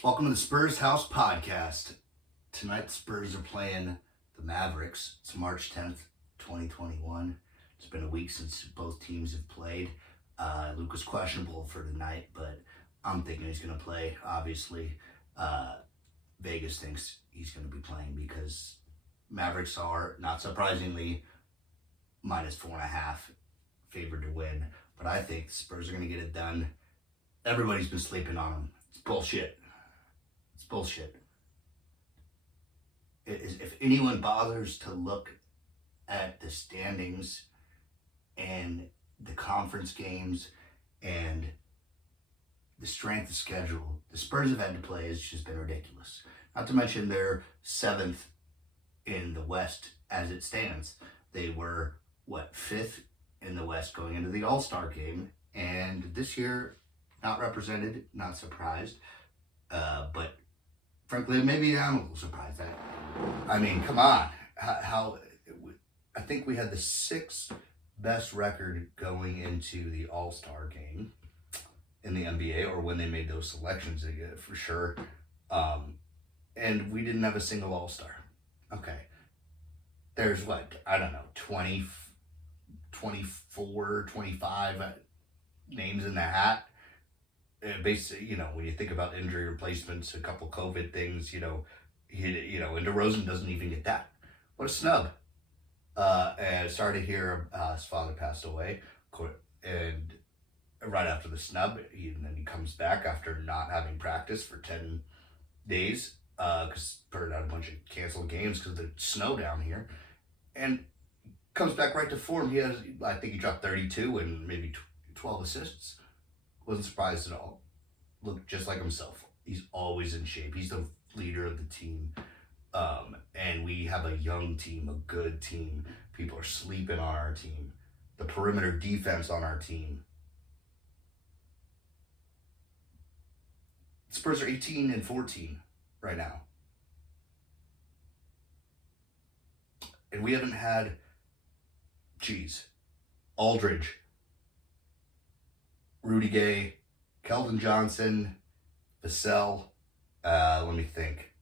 Welcome to the Spurs House Podcast. Tonight, the Spurs are playing the Mavericks. It's March 10th, 2021. It's been a week since both teams have played. Luke was questionable for tonight, but I'm thinking he's going to play. Obviously, Vegas thinks he's going to be playing because Mavericks are, not surprisingly, -4.5 favored to win. But I think the Spurs are going to get it done. Everybody's been sleeping on them. It's bullshit. It's bullshit. If anyone bothers to look at the standings and the conference games and the strength of schedule the Spurs have had to play has just been ridiculous. Not to mention they're 7th in the West as it stands. They were, 5th in the West going into the All-Star game. And this year, not represented, not surprised. But frankly, maybe I'm a little surprised. I mean, come on. How I think we had the 6th best record going into the All-Star game in the NBA, or when they made those selections, for sure. And we didn't have a single All-Star. Okay. There's 20, 24, 25 names in the hat. Basically, when you think about injury replacements, a couple COVID things, and Derozan doesn't even get that. What a snub. And sorry to hear his father passed away. And right after the snub, and then he comes back after not having practice for 10 days because Spurs had a bunch of canceled games because of the snow down here. And comes back right to form. I think he dropped 32 and maybe 12 assists. Wasn't surprised at all. Looked just like himself. He's always in shape. He's the leader of the team. And we have a young team, a good team. People are sleeping on our team. The perimeter defense on our team. Spurs are 18-14 right now. And we haven't had, Aldridge, Rudy Gay, Keldon Johnson, Vassell, let me think,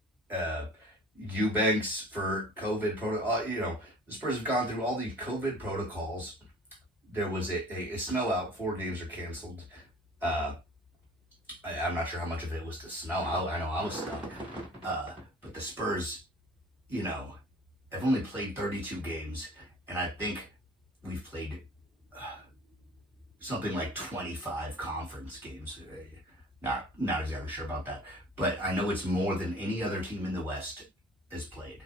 Eubanks for COVID protocol. The Spurs have gone through all these COVID protocols. There was a snow out. 4 games are canceled. I'm not sure how much of it was the snow. I know I was stuck. But the Spurs, have only played 32 games, and I think we've played something like 25 conference games. Not exactly sure about that, but I know it's more than any other team in the West has played.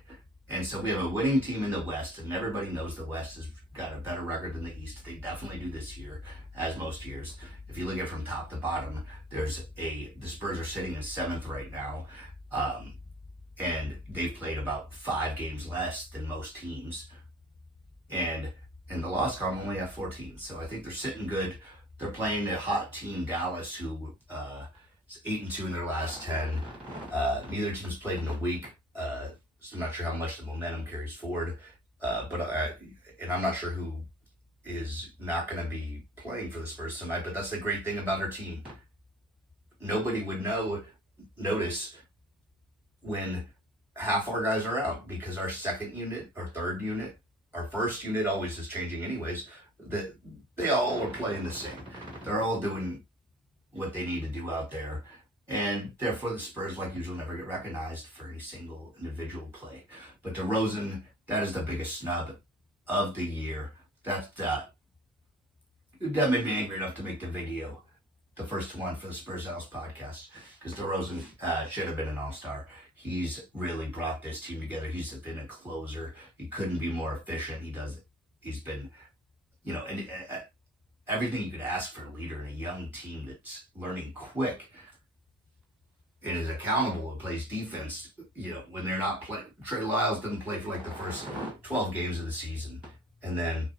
And so we have a winning team in the West, and everybody knows the West has got a better record than the East. They definitely do this year, as most years. If you look at it from top to bottom, the Spurs are sitting in 7th right now, and they've played about 5 games less than most teams. And in the loss column, only have 14. So I think they're sitting good. They're playing a hot team, Dallas, who is 8-2 in their last 10. Neither team's played in a week, so I'm not sure how much the momentum carries forward. And I'm not sure who is not going to be playing for the Spurs tonight. But that's the great thing about our team. Nobody would notice when half our guys are out, because our second unit, our third unit, our first unit always is changing anyways. That they all are playing the same. They're all doing what they need to do out there. And therefore the Spurs, like usual, never get recognized for any single individual play. But Derozan, that is the biggest snub of the year. That made me angry enough to make the video, the first one for the Spurs House Podcast, because Derozan should have been an all-star. He's really brought this team together. He's been a closer. He couldn't be more efficient. He's been, and everything you could ask for a leader in a young team that's learning quick and is accountable and plays defense. When they're not playing, Trey Lyles didn't play for like the first 12 games of the season, and then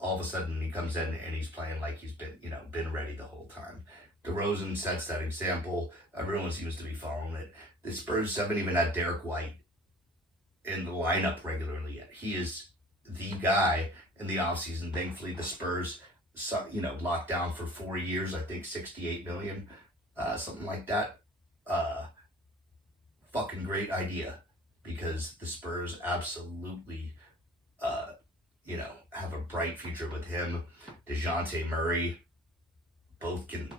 all of a sudden he comes in and he's playing like he's been ready the whole time. Derozan sets that example. Everyone seems to be following it. The Spurs haven't even had Derek White in the lineup regularly yet. He is the guy in the offseason. Thankfully, the Spurs, locked down for 4 years, I think $68 million, something like that. fucking great idea because the Spurs absolutely, have a bright future with him. DeJounte Murray, both can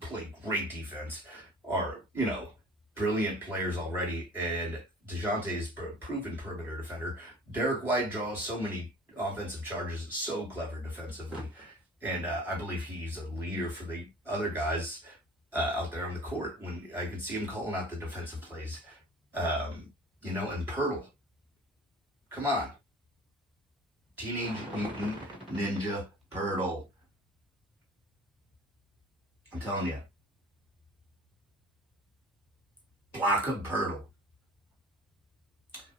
play great defense, are, brilliant players already. And DeJounte is a proven perimeter defender. Derek White draws so many offensive charges, so clever defensively. And I believe he's a leader for the other guys out there on the court. When I could see him calling out the defensive plays, and Pirtle. Come on. Teenage Mutant Ninja Pirtle. I'm telling you. Block of Pirtle.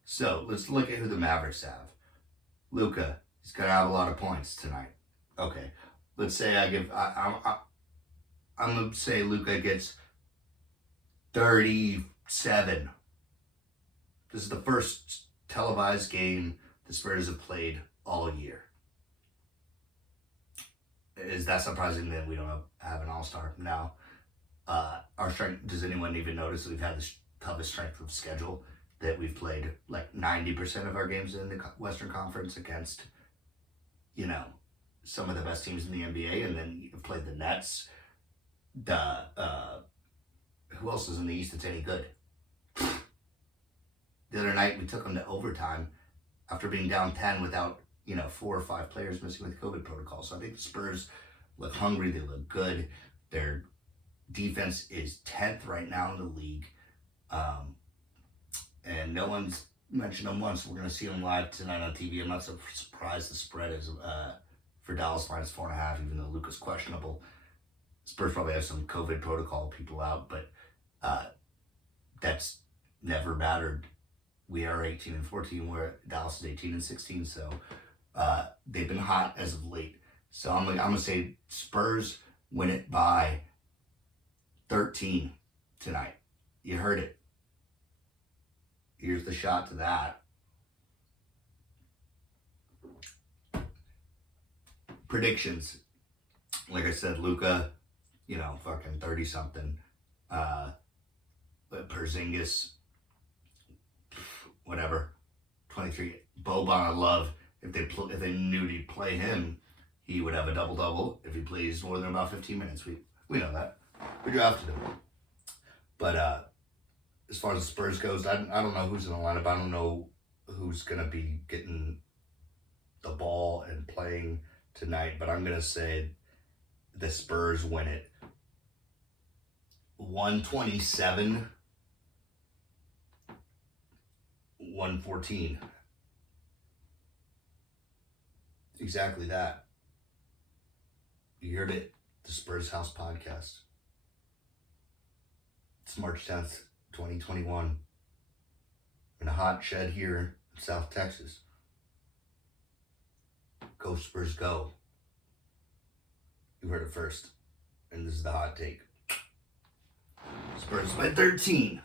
So let's look at who the Mavericks have. Luka, he's gonna have a lot of points tonight. Okay, let's say I'm gonna say Luka gets 37. This is the first televised game the Spurs have played all year. Is that surprising that we don't have an all-star? No. Our strength, does anyone even notice that we've had the toughest strength of schedule? That we've played like 90% of our games in the Western Conference against, some of the best teams in the NBA, and then you've played the Nets. Who else is in the East that's any good? The other night we took them to overtime after being down 10 without 4 or 5 players missing with COVID protocol. So I think the Spurs look hungry. They look good. Their defense is 10th right now in the league. And no one's mentioned them once. We're going to see them live tonight on TV. I'm not so surprised the spread is for Dallas -4.5, even though Luka's questionable. Spurs probably have some COVID protocol people out, but that's never mattered. We are 18-14, where Dallas is 18-16, so they've been hot as of late. So I'm gonna say Spurs win it by 13 tonight. You heard it. Here's the shot to that. Predictions. Like I said, Luka, fucking 30-something. Porzingis, whatever, 23. Boban, I love. If they knew to play him, he would have a double-double if he plays more than about 15 minutes. We know that. We drafted him. But as far as the Spurs goes, I don't know who's in the lineup. I don't know who's going to be getting the ball and playing tonight, but I'm going to say the Spurs win it 127-114. Exactly that. You heard it. The Spurs House Podcast. It's March 10th, 2021. In a hot shed here in South Texas. Go Spurs, go. You heard it first. And this is the hot take. Spurs by 13.